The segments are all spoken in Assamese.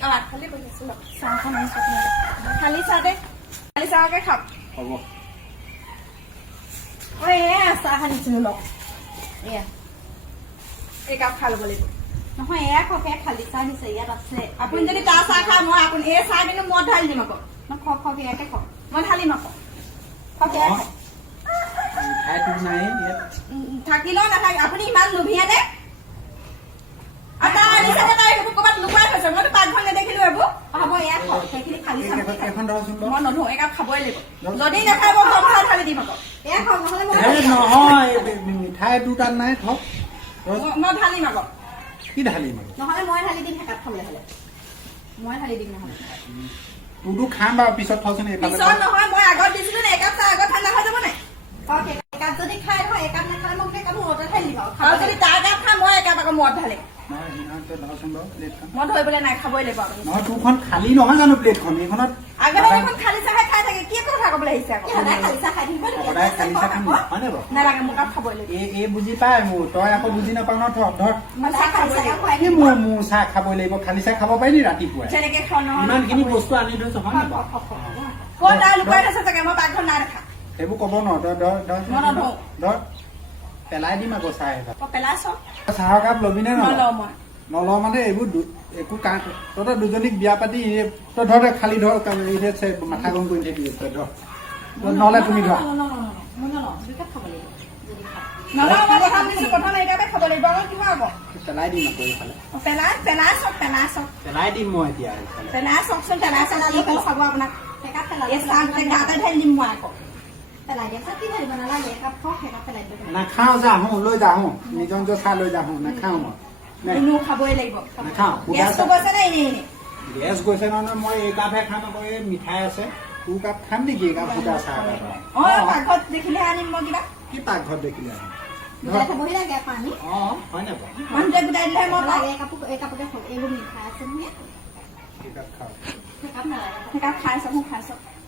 খালি বহিছো চাহখন খালি চাহ দে খালি চাহকে খাম হ'ব চাহ আনিছিলো লগ এয়া এই কাপ খাই ল'ব লাগিব নহয় এয়া খকে খালি চাহ দিছে ইয়াত আছে আপুনি যদি তাৰ চাহ খায় মই আপুনি এই চাহ কিন্তু মই ঢালি দিম আকৌ খক খক এয়াকে খক মই ঢালিম আকৌ খক এয়া খাইটো নাই থাকিলেও নাথাকে আপুনি ইমান লোভীয়া নে ক'ৰবাত লুকুৱাই থৈছে মইতো পাকঘৰ নেদেখিলো এইবোৰ হ'ব এয়া খক সেইখিনি খালি মই নধো একাপ খাবই লাগিব যদি নাখায় মই ঘৰ ঢালি দিম আকৌ এয়া খক নহ'লে নহয় মিঠাই দুটা নাই থক মই ঢালিম আকৌ কি ঢালিম নহ'লে মই ঢালি দিম একাপ খাবলৈ হ'লে মই ঢালি দিম নহ'লে তোৰতো খাম বাৰু পিছত থচোন পিছত নহয় মই আগত দিছিলো নে একাপ চাহ আগত ঠাণ্ডা হৈ যাব নাই একাপ যদি খাই নহয় একাপ নাখালে মই একাপ মূৰতে ঢালি দিম আৰু যদি তাৰ একাপ খাই মই একাপ আকৌ মূৰত ঢালিম মই ধৰিবলৈ নাই খাবই লাগিব নহয় তোৰখন খালী নহয় জানো প্লেটখন এইখনত আগতে এখন খালি চাহ খাই থাকে কি কথা ক'বলৈ আহিছে আকৌ সদায় খালি চাহ খাই থাকিব সদায় খালী চাহ খাম হয়নে বাৰু নালাগে মোক খাবই লাগিব এই বুজি পাই মোৰ তই আকৌ বুজি নাপাও ন ধৰ মোৰ চাহ খাবই লাগিব খালী চাহ খাব পাৰি নি ৰাতিপুৱাই যেনেকে খাওঁ নহয় ইমানখিনি বস্তু আনি থৈছ হয় নে ক'ত তাৰ লুকুৱাই থৈছে চাগে মই পাকঘৰ নাই দেখা সেইবোৰ ক'ব ন ধৰ পেলাই দিম আকৌ চাহ পেলাইছ চাহৰ কাপ ল'বি নে নলওঁ মই নলওঁ মানে এইবোৰ একো তহঁতৰ দুজনীক বিয়া পাতি তই ধৰ খালি ধৰ মাথা গৰম কৰি থাকিবি তই ধৰ নহ'লে তুমি ধৰ পেলাই দিম আকৌ এইফালে পেলাই দিম মই এতিয়া পেলাই চাওকচোন পেলাই চাব আপোনাক ঢালি দিম মই আকৌ নাখাওঁ যা আহোঁ লৈ যা আহোঁ নিজৰ নিজৰ চাহ লৈ যা আহোঁ নাখাওঁ মই খাবই লাগিব নাখাওঁ গেছ গৈছে নহয় মই এই কাপহে খাম আকৌ এই মিঠাই আছে তোৰ কাপ খাম নেকি এই কাপ সুদা চাহ পাকঘৰত দেখিলে আনিম মই কিবা কি পাকঘৰত দেখিলে আনিম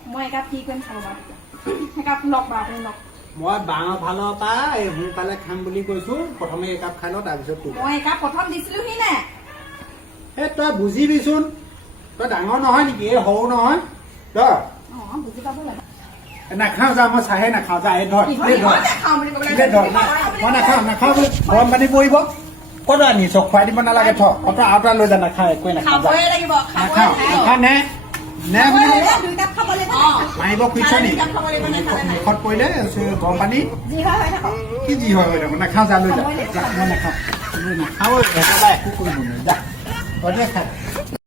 মই একাপ কি কৰিম চাব বাৰু একাপ লওক বাৰু আপুনি লওক মই বাঁহৰ ফালৰ পৰা এই সোনকালে খাম বুলি কৈছো প্ৰথমে একাপ খাই লওঁ তাৰপিছত মই একাপ প্ৰথম দিছিলো সি নে এই তই বুজিবিচোন তই ডাঙৰ নহয় নেকি এই সৰু নহয় তই বুজি পাব লাগে নাখাওঁ যা মই চাহে নাখাওঁ যা এই ধৰ মই নাখাওঁ গৰম পানী পৰিব ক'ত আনিছ খুৱাই দিব নালাগে থ তই আৰু লৈ যা নাখাওঁ একোৱে নাখাওঁ নাখাওঁ নে মাৰিব খুজিছ নি মুখত পৰিলে গৰম পানী কি যি হয় নাখাওঁ যা লৈ যা মই নাখাওঁ নাখাওঁ একো কৰিব নোৱাৰি যা তই খাই